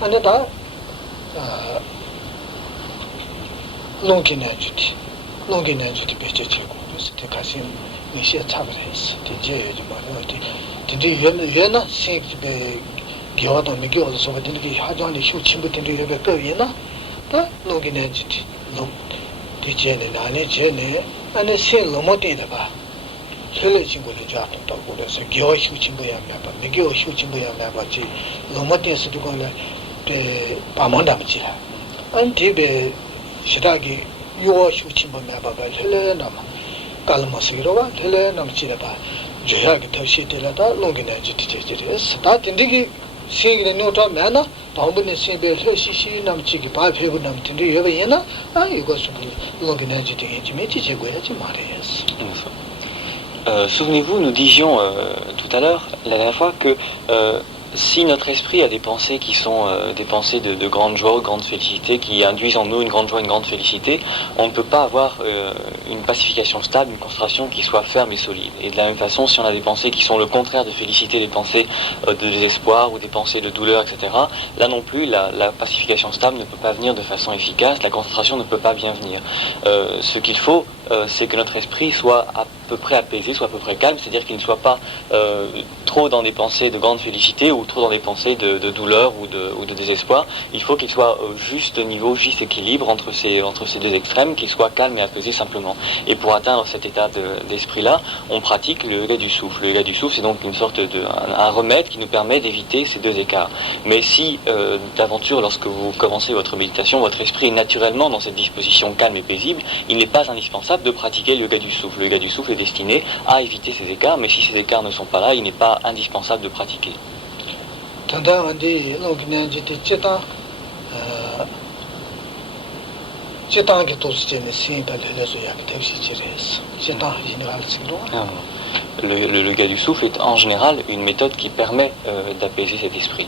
안에다 롱기네 주티 배제되고 그래서 대가심 내시에 차버려서 이제 좀 말이야. 근데 얘는 생기be 겨도 미겨도 소바든지 하장이 휴침부터는 여기 거기나 다 롱기네 주티 롱 디제네 나네 제네 안에 신 로모데다 봐. 혈액 친구를 잡았다고 그래서 겨 휴침부야 봐. 미겨 휴침부야 봐지 로모데스도 거는 바몬담지 안티베 시다기 요어 휴침부야 봐봐 혈액나마 깔마스기로가 혈액남지다 조야기 터시들다 롱기네 주티제지레스 다 딘디기 생기는 노타 매나 다음번에 생배 혈시시 남지기 바페고 남tin데 여배나 아 이거 수비 롱기네 주티게 메지제고야지 말이에요. Souvenez-vous, nous disions tout à l'heure, la dernière fois, que si notre esprit a des pensées qui sont des pensées de grande joie, de grande félicité, qui induisent en nous une grande joie, une grande félicité, on ne peut pas avoir une pacification stable, une concentration qui soit ferme et solide. Et de la même façon, si on a des pensées qui sont le contraire de félicité, des pensées de désespoir ou des pensées de douleur, etc., là non plus, la pacification stable ne peut pas venir de façon efficace, la concentration ne peut pas bien venir. Ce qu'il faut, c'est que notre esprit soit à peu près apaisé, soit à peu près calme, c'est-à-dire qu'il ne soit pas trop dans des pensées de grande félicité ou trop dans des pensées de douleur ou de désespoir. Il faut qu'il soit au juste niveau, juste équilibre entre ces deux extrêmes, qu'il soit calme et apaisé simplement. Et pour atteindre cet état d'esprit-là, on pratique le yoga du souffle. Le yoga du souffle, c'est donc une sorte un remède qui nous permet d'éviter ces deux écarts. Mais si, d'aventure, lorsque vous commencez votre méditation, votre esprit est naturellement dans cette disposition calme et paisible, il n'est pas indispensable de pratiquer le yoga du souffle. Le yoga du souffle est destiné à éviter ces écarts, mais si ces écarts ne sont pas là, il n'est pas indispensable de pratiquer. Le yoga du souffle est en général une méthode qui permet d'apaiser cet esprit.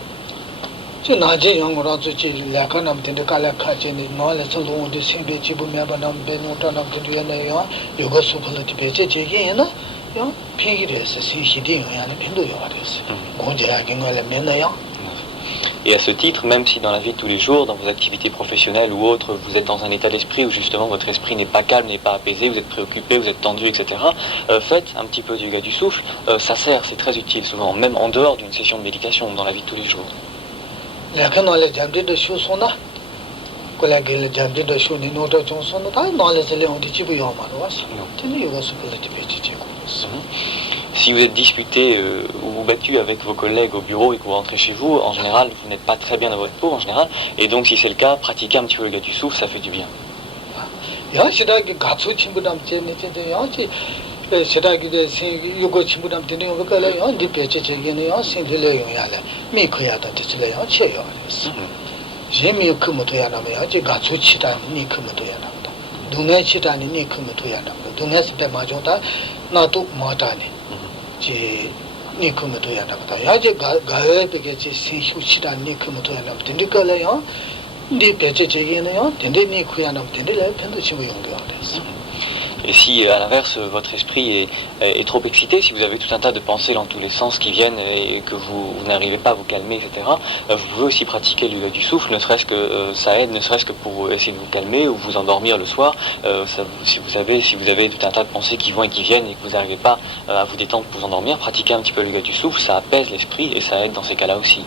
Et à ce titre, même si dans la vie de tous les jours, dans vos activités professionnelles ou autres, vous êtes dans un état d'esprit où justement votre esprit n'est pas calme, n'est pas apaisé, vous êtes préoccupé, vous êtes tendu, etc., faites un petit peu du yoga du souffle, ça sert, c'est très utile souvent, même en dehors d'une session de méditation, dans la vie de tous les jours. Si vous êtes disputé ou vous battu avec vos collègues au bureau et que vous rentrez chez vous, en général, vous n'êtes pas très bien dans votre peau, en général, et donc si c'est le cas, pratiquez un petit peu le yoga du souffle, ça fait du bien. Et si, à l'inverse, votre esprit est trop excité, si vous avez tout un tas de pensées dans tous les sens qui viennent et que vous n'arrivez pas à vous calmer, etc., vous pouvez aussi pratiquer le yoga du souffle, ne serait-ce que ça aide, ne serait-ce que pour essayer de vous calmer ou vous endormir le soir. Si vous avez tout un tas de pensées qui vont et qui viennent et que vous n'arrivez pas à vous détendre pour vous endormir, pratiquez un petit peu le yoga du souffle, ça apaise l'esprit et ça aide dans ces cas-là aussi.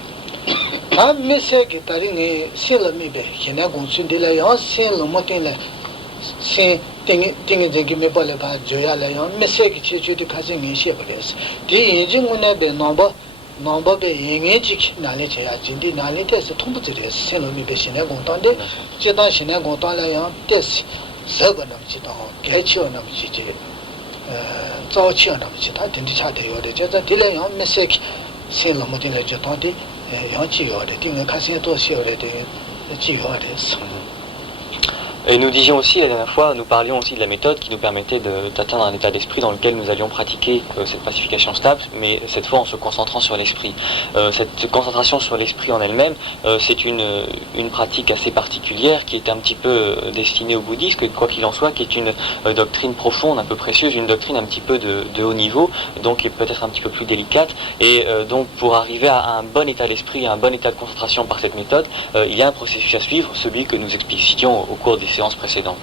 Et nous disions aussi la dernière fois, nous parlions aussi de la méthode qui nous permettait d'atteindre un état d'esprit dans lequel nous allions pratiquer cette pacification stable, mais cette fois en se concentrant sur l'esprit. Cette concentration sur l'esprit en elle-même, c'est une pratique assez particulière qui est un petit peu destinée au bouddhisme, quoi qu'il en soit, qui est une doctrine profonde, un peu précieuse, une doctrine un petit peu de haut niveau, donc qui est peut-être un petit peu plus délicate, et donc pour arriver à un bon état d'esprit, à un bon état de concentration par cette méthode, il y a un processus à suivre, celui que nous expliquions au cours des séances précédentes.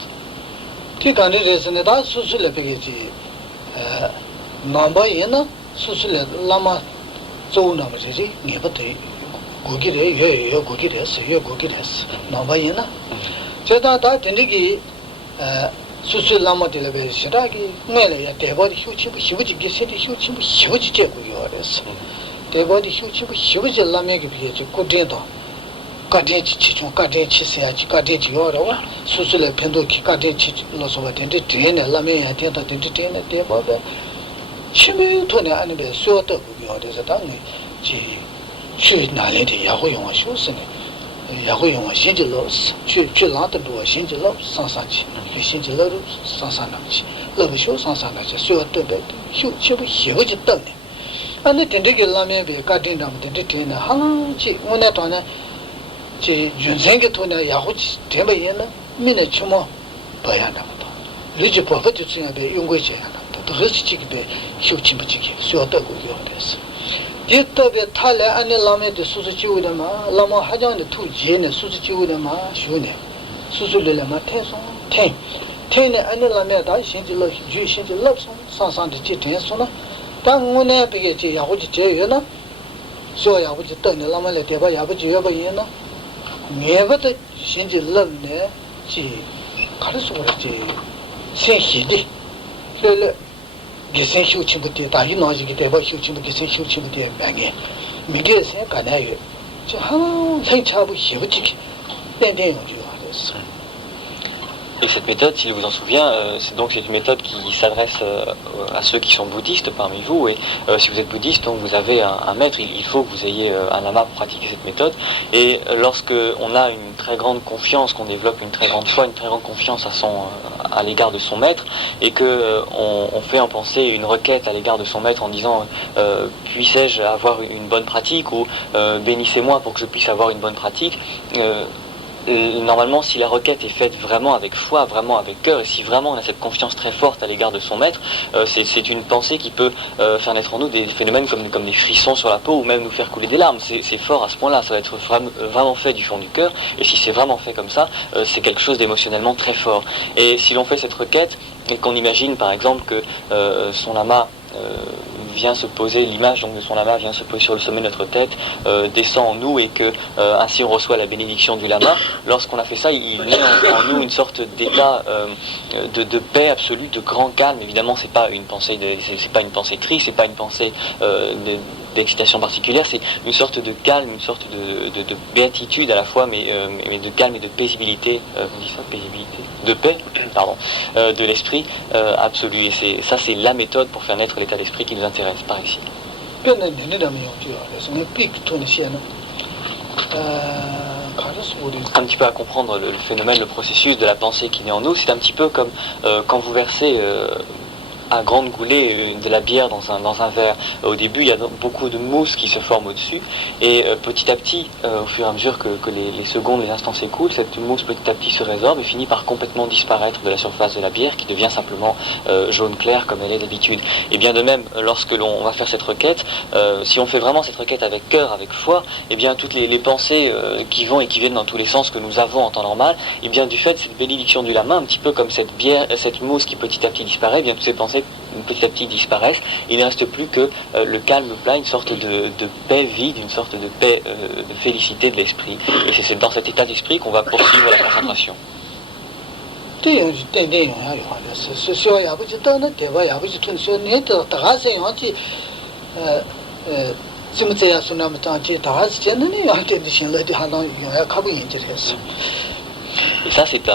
Garden chichon, garden chisaji, garden chiora, susule pendoki, garden chich, losova, dente, lame, atenta, dente, debobe. Shimi tone anime, suota, yorizatani, shui nale de Yahoyong shusini, Yahoyong shinjilos, shui lanta dua shinjilos, sansachi, shinjilos, sansanachi, love show sansanachi, suota, shibu, shibuji tani. And the tendiki lame be garden dam, dente, hanchi, unatona. Junzenge tona yahuji temba yena mine chumo bayana to luji profeti tsunya be yungwe che yana to resi chiki be shuchimba chiki suota go yodes dito be tale ane lame de suzu chiu de ma lama hajan de tu jene suzu chiu de ma shune suzu le ma tenso ten ane lame da shinji lo ju shinji lo san de chi ten so na ta ngone be ge che yahuji che yena so yahuji tane lama le de ba yahuji yo ba yena never shinji love ne chi karisuraji sen hidi le gesen shu chimbuti da yi naji ki deba shu chimbuti gesen shu chimbuti bange mige sen kana ye chi ha sen chabu hibuji ki den den yo yo. Et cette méthode, s'il vous en souvient, c'est une méthode qui s'adresse à ceux qui sont bouddhistes parmi vous. Et si vous êtes bouddhiste, donc vous avez un maître, il faut que vous ayez un lama pour pratiquer cette méthode. Et lorsque on a une très grande confiance, qu'on développe une très grande foi, une très grande confiance à l'égard de son maître, et que on fait en pensée une requête à l'égard de son maître en disant puissais-je avoir une bonne pratique, ou bénissez-moi pour que je puisse avoir une bonne pratique. Normalement, si la requête est faite vraiment avec foi, vraiment avec cœur, et si vraiment on a cette confiance très forte à l'égard de son maître, c'est une pensée qui peut faire naître en nous des phénomènes comme des frissons sur la peau, ou même nous faire couler des larmes. C'est fort à ce point-là, ça va être vraiment fait du fond du cœur, et si c'est vraiment fait comme ça, c'est quelque chose d'émotionnellement très fort. Et si l'on fait cette requête, et qu'on imagine par exemple que son lama vient se poser, l'image donc de son lama vient se poser sur le sommet de notre tête, descend en nous, et que ainsi on reçoit la bénédiction du lama. Lorsqu'on a fait ça, il met en nous une sorte d'état de paix absolue, de grand calme. Évidemment, c'est pas une pensée triste, c'est pas une pensée d'excitation particulière, c'est une sorte de calme, une sorte de béatitude à la fois, mais de calme et de paisibilité, on dit ça, paisibilité, de paix, pardon, de l'esprit absolu. Et c'est la méthode pour faire naître l'état d'esprit qui nous intéresse par ici. Un petit peu à comprendre le phénomène, le processus de la pensée qui naît en nous, c'est un petit peu comme quand vous versez à grande goulée de la bière dans un verre. Au début, il y a beaucoup de mousse qui se forme au-dessus, et petit à petit, au fur et à mesure que les secondes, les instants s'écoulent, cette mousse petit à petit se résorbe et finit par complètement disparaître de la surface de la bière, qui devient simplement jaune clair comme elle est d'habitude. Et bien de même, lorsque l'on va faire cette requête, si on fait vraiment cette requête avec cœur, avec foi, et bien toutes les pensées qui vont et qui viennent dans tous les sens que nous avons en temps normal, et bien du fait de cette bénédiction du lama, un petit peu comme cette bière, cette mousse qui petit à petit disparaît, et bien toutes ces pensées petit à petit disparaissent. Il ne reste plus que le calme plat, une sorte de paix vide, une sorte de paix, de félicité de l'esprit. Et c'est dans cet état d'esprit qu'on va poursuivre la concentration. Et ça, c'est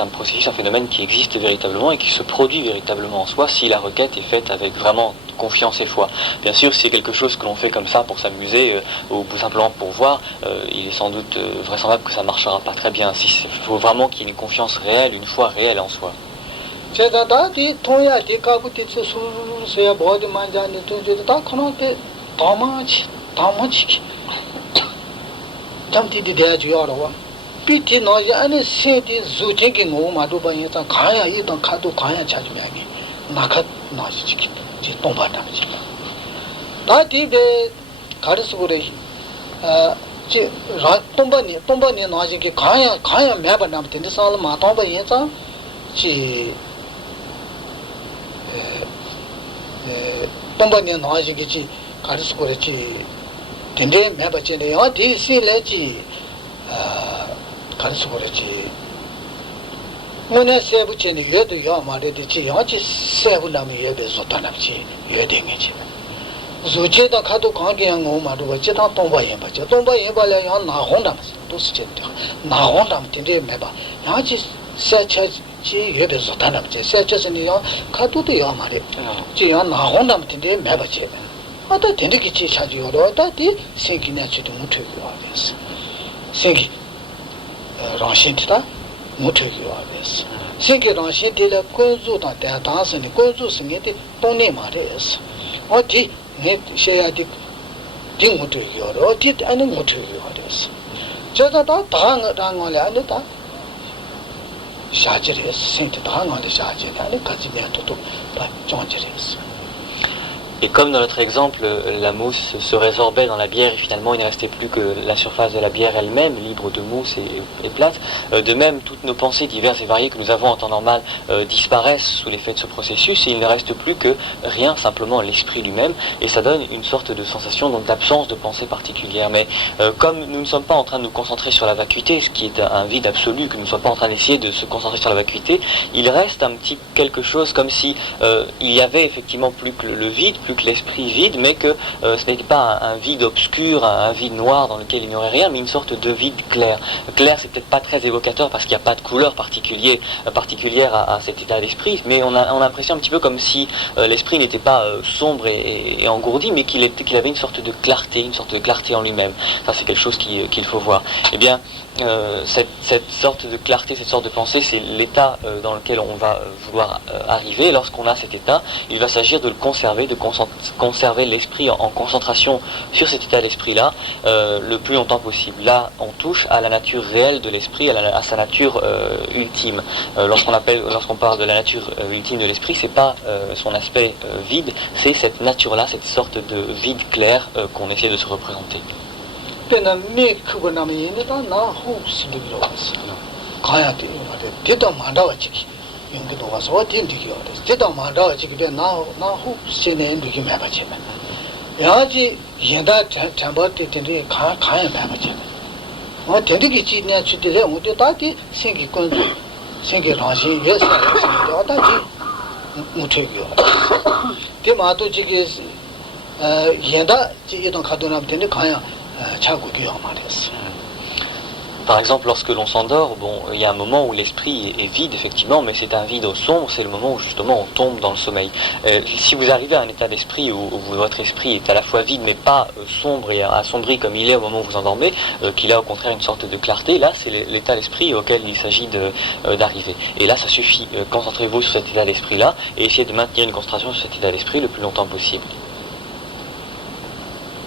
un processus, un phénomène qui existe véritablement et qui se produit véritablement en soi si la requête est faite avec vraiment confiance et foi. Bien sûr, si c'est quelque chose que l'on fait comme ça pour s'amuser ou simplement pour voir, il est sans doute vraisemblable que ça ne marchera pas très bien. Il faut vraiment qu'il y ait une confiance réelle, une foi réelle en soi. PT noise and said is taking home Maduba and Kaya, you don't cut to Kaya charge me again. Nakat noise chicken, Tomba damage. That is the Karisuri Tombani noise, Kaya Mabanam, in the Salama Tomba Yeta, she Tombani noise, Karisuri, Tende Mabachene, or DC Lechi. 간수거지 뭐네 세부체는 여도 야마레지 야지 세부남이 여배서 다납지 여댕이지 조제다 가도 관계한 거 말도 제다 동바에 봐죠 동바에 봐려 야 나홍담 도스제다 나홍담 tin데 매봐 야지 세체지 여배서 다납지 세체는 야 가도도 야마레 지야 나홍담 tin데 매봐지 아다 tin데기지 차지요로 다디 생기네 지도 못해요 알았어 생기 Ranshinta, Mutuguavis. Sinki Ranshintilla, Kunzuta, Dansani, Kunzusingiti, Tony Mares. Or tea, Shayadi, Dimutugur, or tit and Mutuguavis. Jada Dangola and the Shajaris, Saint Dangola Shajan, and Kazimeto, but John Jerry's. Et comme dans notre exemple, la mousse se résorbait dans la bière et finalement il ne restait plus que la surface de la bière elle-même, libre de mousse et plate, de même toutes nos pensées diverses et variées que nous avons en temps normal disparaissent sous l'effet de ce processus et il ne reste plus que rien, simplement l'esprit lui-même, et ça donne une sorte de sensation d'absence de pensée particulière. Mais comme nous ne sommes pas en train de nous concentrer sur la vacuité, ce qui est un vide absolu, que nous ne sommes pas en train d'essayer de se concentrer sur la vacuité, il reste un petit quelque chose comme si il y avait effectivement plus que le vide, plus que l'esprit vide, mais que ce n'était pas un vide obscur, un vide noir dans lequel il n'y aurait rien, mais une sorte de vide clair. Clair, c'est peut-être pas très évocateur parce qu'il n'y a pas de couleur particulière à cet état d'esprit, mais on a l'impression un petit peu comme si l'esprit n'était pas sombre et engourdi, mais qu'il avait une sorte de clarté en lui-même. Ça, c'est quelque chose qu'il faut voir. Eh bien, cette sorte de clarté, cette sorte de pensée, c'est l'état dans lequel on va vouloir arriver. Et lorsqu'on a cet état, il va s'agir de le conserver, de conserver l'esprit en concentration sur cet état d'esprit-là le plus longtemps possible. Là, on touche à la nature réelle de l'esprit, à sa nature ultime. Lorsqu'on parle de la nature ultime de l'esprit, c'est pas son aspect vide, c'est cette nature-là, cette sorte de vide clair qu'on essaie de se représenter. Pena me kubunami in the house in the was. Kayati, did a mandawachiki. In the was what in the yours. Did a mandawachiki now who seen in the Mabachim. Yaji Yenda Tambati in the Kaya Mabachim. What Tendiki naturally did with the Tati, singing Kunzu, singing Rashi, yes, Tati Mutugu. Timato Chikis Yenda, you don't cut on up in the Kaya. Par exemple, lorsque l'on s'endort, il y a un moment où l'esprit est vide, effectivement, mais c'est un vide au sombre, c'est le moment où justement on tombe dans le sommeil. Si vous arrivez à un état d'esprit où votre esprit est à la fois vide, mais pas sombre et assombri comme il est au moment où vous endormez, qu'il a au contraire une sorte de clarté, là c'est l'état d'esprit auquel il s'agit d'arriver. Et là ça suffit, concentrez-vous sur cet état d'esprit-là et essayez de maintenir une concentration sur cet état d'esprit le plus longtemps possible.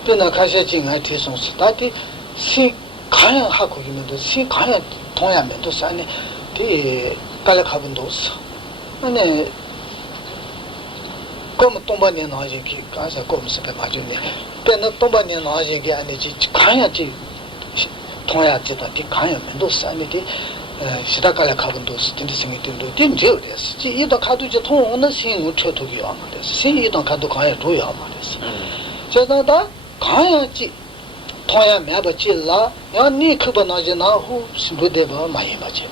Pena Kashajing at his own study, see Kaya Hakumen, see Kaya Toya Mendosani, the Kalakabandos. And then come Tombani Najiki, as a comes of Majuni. Pena Tombani Najiki and Kaya Toya Tita, Kaya Mendoza, and the Sidakala Kabandos, didn't do this. See, you don't cut to the tone, the scene which to be on this. See, you don't cut to Kaya to your this. Just Kayaji Toya Mabachilla, Yanni Kubanajana, who Sudeva Mahimaji.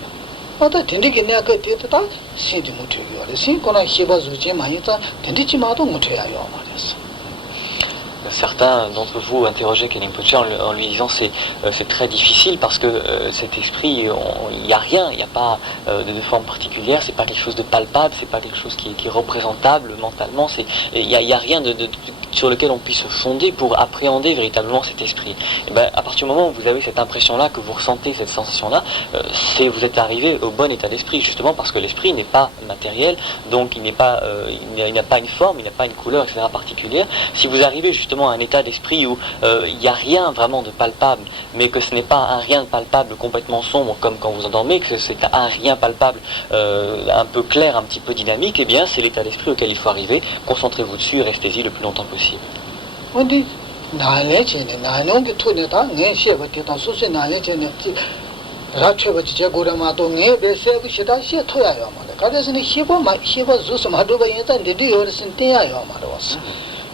Other Tindikinaka did that, Sindi Mutu, the Sinkona Hibazuchi Mahita, Tindichimato Mutuya Yomaris. Certains d'entre vous interrogeaient Kenny Poche en lui disant c'est très difficile parce que cet esprit, il n'y a rien, il n'y a pas de forme particulière, c'est pas quelque chose de palpable, c'est pas quelque chose qui est représentable mentalement, il n'y a rien sur lequel on puisse se fonder pour appréhender véritablement cet esprit. Et ben, à partir du moment où vous avez cette impression-là, que vous ressentez cette sensation-là, vous êtes arrivé au bon état d'esprit, justement parce que l'esprit n'est pas matériel, donc il n'a pas une forme, il n'a pas une couleur, etc. particulière. Si vous arrivez justement à un état d'esprit où il n'y a rien vraiment de palpable, mais que ce n'est pas un rien de palpable complètement sombre comme quand vous endormez, que c'est un rien palpable un peu clair, un petit peu dynamique, eh bien c'est l'état d'esprit auquel il faut arriver. Concentrez-vous dessus et restez-y le plus longtemps possible.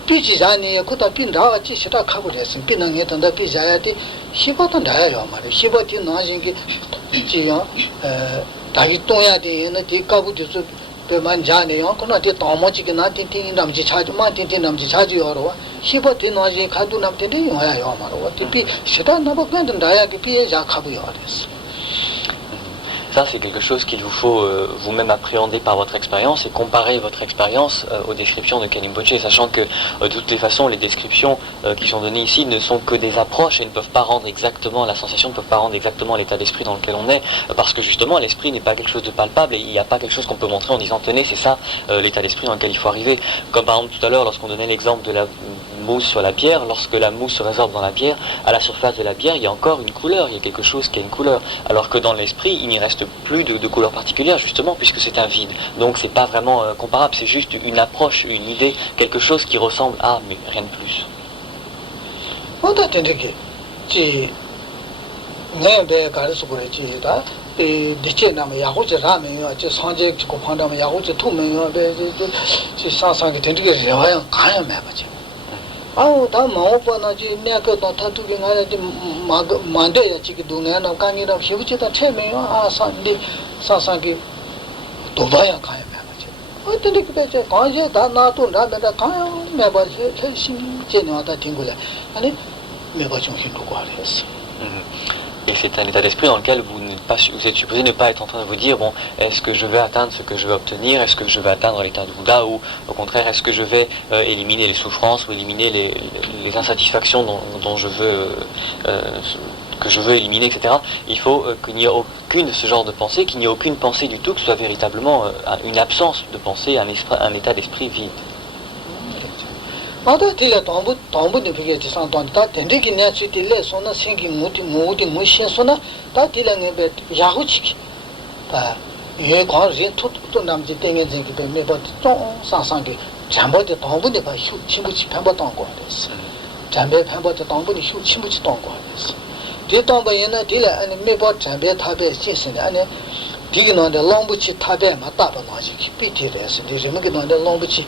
피지자니 그다 빈다 지시다 가고래서 빈능에 던다 피자야디 시바던 다야요 말이야 시바티 나진기 지요 다기 동야디 네 가부지서 배만 자네요 그나디 도모지기 나틴틴 남지 차주만 틴틴 남지 차주요로 시바티 나진 가도 남텐데 요야요 말어 피 시다 나버간던 다야기 피자 가부요 그랬어. Ça, c'est quelque chose qu'il vous faut vous-même appréhender par votre expérience et comparer votre expérience aux descriptions de Kenny Poche, sachant que de toutes les façons, les descriptions qui sont données ici ne sont que des approches et ne peuvent pas rendre exactement la sensation, ne peuvent pas rendre exactement l'état d'esprit dans lequel on est, parce que justement, l'esprit n'est pas quelque chose de palpable et il n'y a pas quelque chose qu'on peut montrer en disant tenez, c'est ça l'état d'esprit dans lequel il faut arriver. Comme par exemple tout à l'heure, lorsqu'on donnait l'exemple de la mousse sur la pierre, lorsque la mousse se résorbe dans la pierre, à la surface de la pierre, il y a encore une couleur, il y a quelque chose qui a une couleur, alors que dans l'esprit, il n'y reste plus de couleur particulière justement puisque c'est un vide, donc c'est pas vraiment comparable, c'est juste une approche, une idée, quelque chose qui ressemble à, mais rien de plus. 아우 다 마오빠나지 내가 또 타투기 나야지 만데야 지기 동네나 강이라 쉬우지다 채매요 아 산디 사상기 도바야 가야 매지 어떤데 그때 가제 다 나도 나다 가요 매바 신이 제노다 팅고래 아니 매바 좀 힘들고 하랬어. Et c'est un état d'esprit dans lequel vous êtes supposé ne pas être en train de vous dire bon, est-ce que je vais atteindre ce que je veux obtenir, est-ce que je vais atteindre l'état de Bouddha, ou au contraire est-ce que je vais éliminer les souffrances ou éliminer les insatisfactions dont je veux que je veux éliminer, etc. Il faut qu'il n'y ait aucune de ce genre de pensée, qu'il n'y ait aucune pensée du tout, que ce soit véritablement une absence de pensée, un état d'esprit vide. 아다 딜에 동부니 비게 지상돈다 덴데기 내치 딜에 소나 생기 모디 무신소나 다 딜에 베 야후치기 다 예과지 투투 남지 땡게지기 베메버 좀 상상기 잠버데 동부니 바 휴치부치 편버 동고 됐어 잠베 편버데 동부니 휴치부치 동고 됐어 디 동부에는 딜에 아니 메버 잠베 타베 신신데 아니 디기노데 롱부치 타베 마다바 나지 피티레스 디르미게 노데 롱부치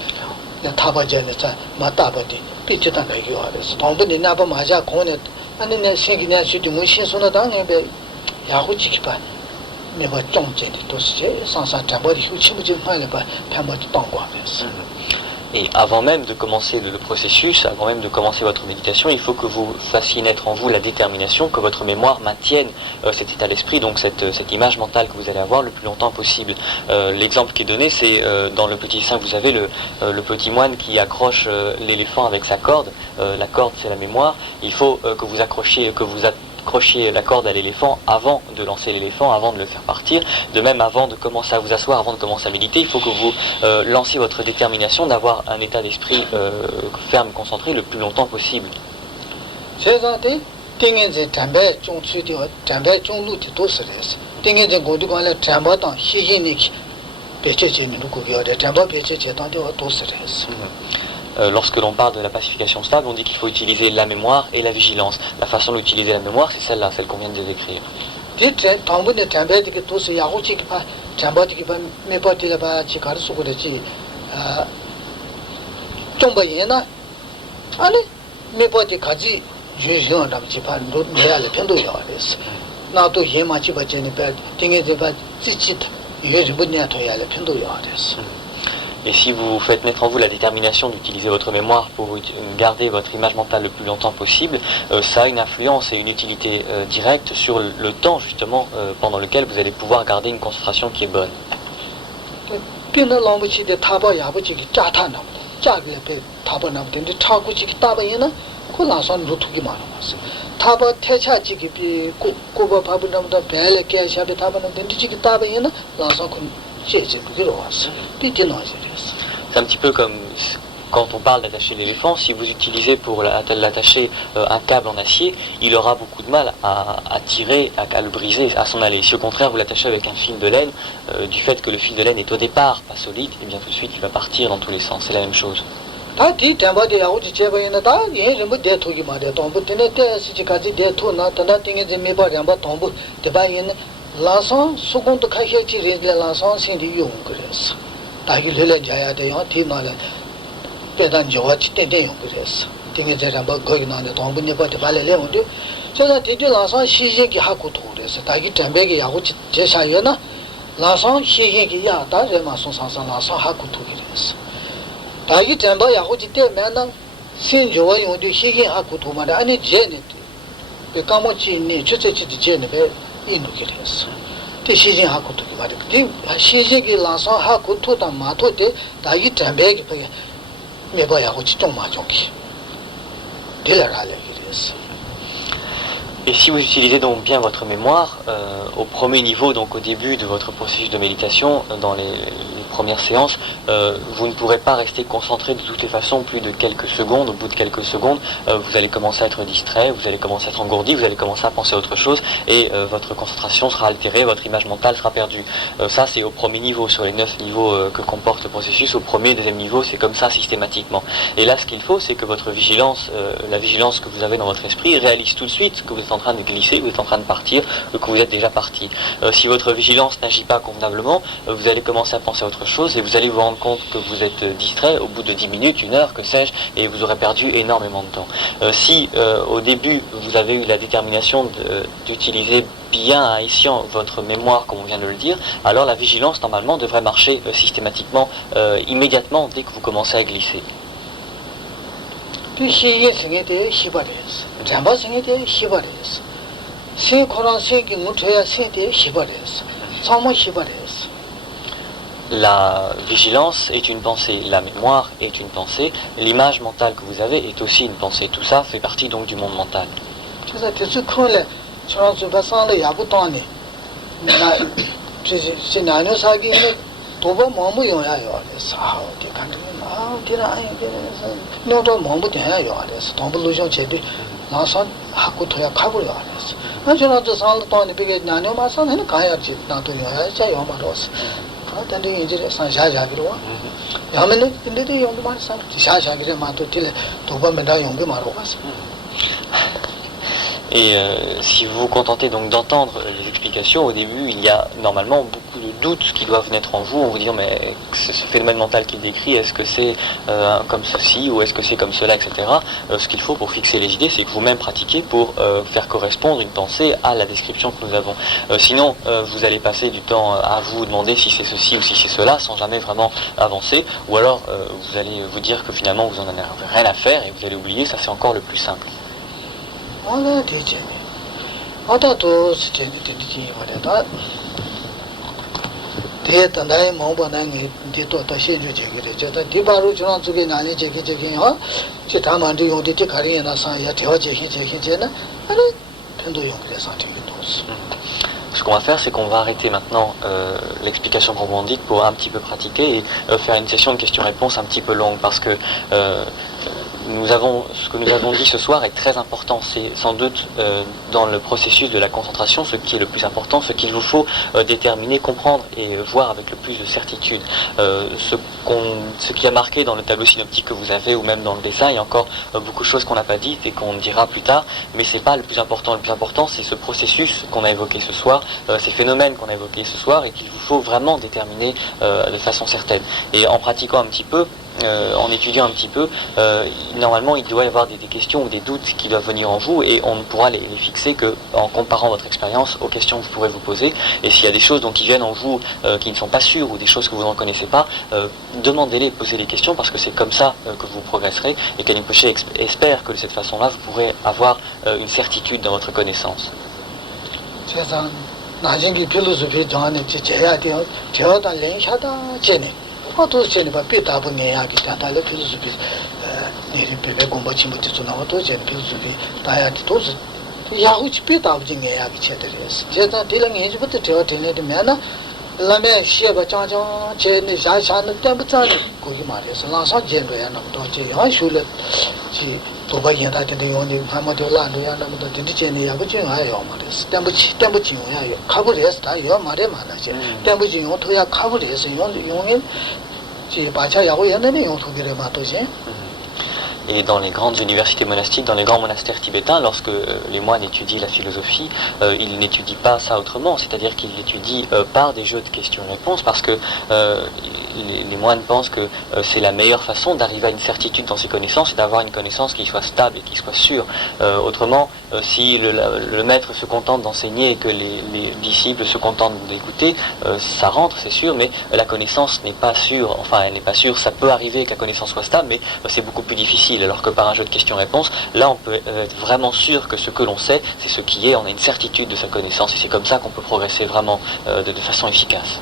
타바제네자 마다바디 피치다 내기와레스 동분이 나바 마자 고네 아니네 생기냐 수지 무신소나 당에베 야후지기바 메바 정제디 도시제 상사 잡어리 휴치무지 할레바 패모지 동고하면서. Et avant même de commencer le processus, avant même de commencer votre méditation, il faut que vous fassiez naître en vous la détermination, que votre mémoire maintienne cet état d'esprit, donc cette image mentale que vous allez avoir le plus longtemps possible. L'exemple qui est donné, c'est dans le petit dessin que vous avez, le petit moine qui accroche l'éléphant avec sa corde. La corde, c'est la mémoire. Il faut que vous accrochiez la corde à l'éléphant avant de lancer l'éléphant, avant de le faire partir. De même, avant de commencer à vous asseoir, avant de commencer à méditer, il faut que vous lanciez votre détermination d'avoir un état d'esprit ferme, concentré le plus longtemps possible. Lorsque l'on parle de la pacification stable, on dit qu'il faut utiliser la mémoire et la vigilance. La façon d'utiliser la mémoire, c'est celle-là, celle qu'on vient de décrire. Et si vous faites naître en vous la détermination d'utiliser votre mémoire pour garder votre image mentale le plus longtemps possible, ça a une influence et une utilité directe sur le temps justement pendant lequel vous allez pouvoir garder une concentration qui est bonne. C'est un petit peu comme quand on parle d'attacher l'éléphant, si vous utilisez pour l'attacher un câble en acier, il aura beaucoup de mal à tirer, à le briser, à s'en aller. Si au contraire vous l'attachez avec un fil de laine, du fait que le fil de laine est au départ pas solide, et bien tout de suite il va partir dans tous les sens. C'est la même chose. Et si vous utilisez donc bien votre mémoire, au premier niveau, donc au début de votre processus de méditation, dans les premières séances, vous ne pourrez pas rester concentré de toutes les façons plus de quelques secondes. Au bout de quelques secondes, vous allez commencer à être distrait, vous allez commencer à être engourdi, vous allez commencer à penser à autre chose et votre concentration sera altérée, votre image mentale sera perdue. Ça, c'est au premier niveau. Sur les 9 niveaux que comporte le processus, au premier et deuxième niveau, c'est comme ça systématiquement. Et là, ce qu'il faut, c'est que votre vigilance, la vigilance que vous avez dans votre esprit, réalise tout de suite que vous êtes en train de glisser, que vous êtes en train de partir, que vous êtes déjà parti. Si votre vigilance n'agit pas convenablement, vous allez commencer à penser à autre chose et vous allez vous rendre compte que vous êtes distrait au bout de 10 minutes, 1 heure, que sais-je, et vous aurez perdu énormément de temps. Si au début vous avez eu la détermination d'utiliser bien à escient votre mémoire, comme on vient de le dire, alors la vigilance normalement devrait marcher systématiquement, immédiatement dès que vous commencez à glisser. La vigilance est une pensée, la mémoire est une pensée, l'image mentale que vous avez est aussi une pensée. Tout ça fait partie donc du monde mental. Et si vous vous contentez donc d'entendre les explications, au début il y a normalement beaucoup de doutes qui doivent naître en vous, on vous dit mais ce phénomène mental qu'il décrit, est-ce que c'est comme ceci ou est-ce que c'est comme cela, etc. Ce qu'il faut pour fixer les idées, c'est que vous-même pratiquiez pour faire correspondre une pensée à la description que nous avons. Sinon, vous allez passer du temps à vous demander si c'est ceci ou si c'est cela, sans jamais vraiment avancer, ou alors vous allez vous dire que finalement vous n'en avez rien à faire et vous allez oublier, ça c'est encore le plus simple. Ce qu'on va faire, c'est qu'on va arrêter maintenant l'explication proprement dite pour un petit peu pratiquer et faire une session de questions-réponses un petit peu longue parce que ce que nous avons dit ce soir est très important. C'est sans doute dans le processus de la concentration ce qui est le plus important, ce qu'il vous faut déterminer, comprendre et voir avec le plus de certitude. Ce qui a marqué dans le tableau synoptique que vous avez ou même dans le dessin, il y a encore beaucoup de choses qu'on n'a pas dites et qu'on dira plus tard, mais c'est pas le plus important. Le plus important, c'est ce processus qu'on a évoqué ce soir, ces phénomènes qu'on a évoqués ce soir et qu'il vous faut vraiment déterminer de façon certaine. Et en pratiquant un petit peu, en étudiant un petit peu, normalement il doit y avoir des questions ou des doutes qui doivent venir en vous et on ne pourra les fixer qu'en comparant votre expérience aux questions que vous pourrez vous poser. Et s'il y a des choses qui viennent en vous qui ne sont pas sûres ou des choses que vous ne connaissez pas, demandez-les, posez les questions parce que c'est comme ça que vous progresserez et qu'Rinpoche espère que de cette façon-là vous pourrez avoir une certitude dans votre connaissance. 나중에 필로소피 전에 제야 돼요. 저다 랭샤다 제네. 어또 제네 봐 비다분에 하기 다달에 필로소피 내리 배배 공부치 못해서 나와도 제네 필로소피 다야지 도스 야후치 비다분에 하기 제대로스. 제가 딜랑 해주부터 저 되는데 면은 라면 시에가 짜자 제네 자샤는 때부터 거기 말해서 나사 제도야 나도 제 한슈를 지 도바이다 되는 요니 하마도라노야 나도 진짜네 야부지 아요 말했어. 땜부지 요야 카브레스다 요 말에 많아지. 땜부지 요 토야 카브레스 용인 지 바차 야고 옛날에 요 토기를 마도지. Et dans les grandes universités monastiques, dans les grands monastères tibétains, lorsque les moines étudient la philosophie, ils n'étudient pas ça autrement, c'est-à-dire qu'ils l'étudient par des jeux de questions-réponses, parce que les moines pensent que c'est la meilleure façon d'arriver à une certitude dans ses connaissances et d'avoir une connaissance qui soit stable et qui soit sûre. Autrement, si le maître se contente d'enseigner et que les disciples se contentent d'écouter, ça rentre, c'est sûr, mais la connaissance n'est pas sûre, enfin elle n'est pas sûre, ça peut arriver que la connaissance soit stable, mais c'est beaucoup plus difficile. Alors que par un jeu de questions-réponses, là on peut être vraiment sûr que ce que l'on sait, c'est ce qui est, on a une certitude de sa connaissance et c'est comme ça qu'on peut progresser vraiment de façon efficace.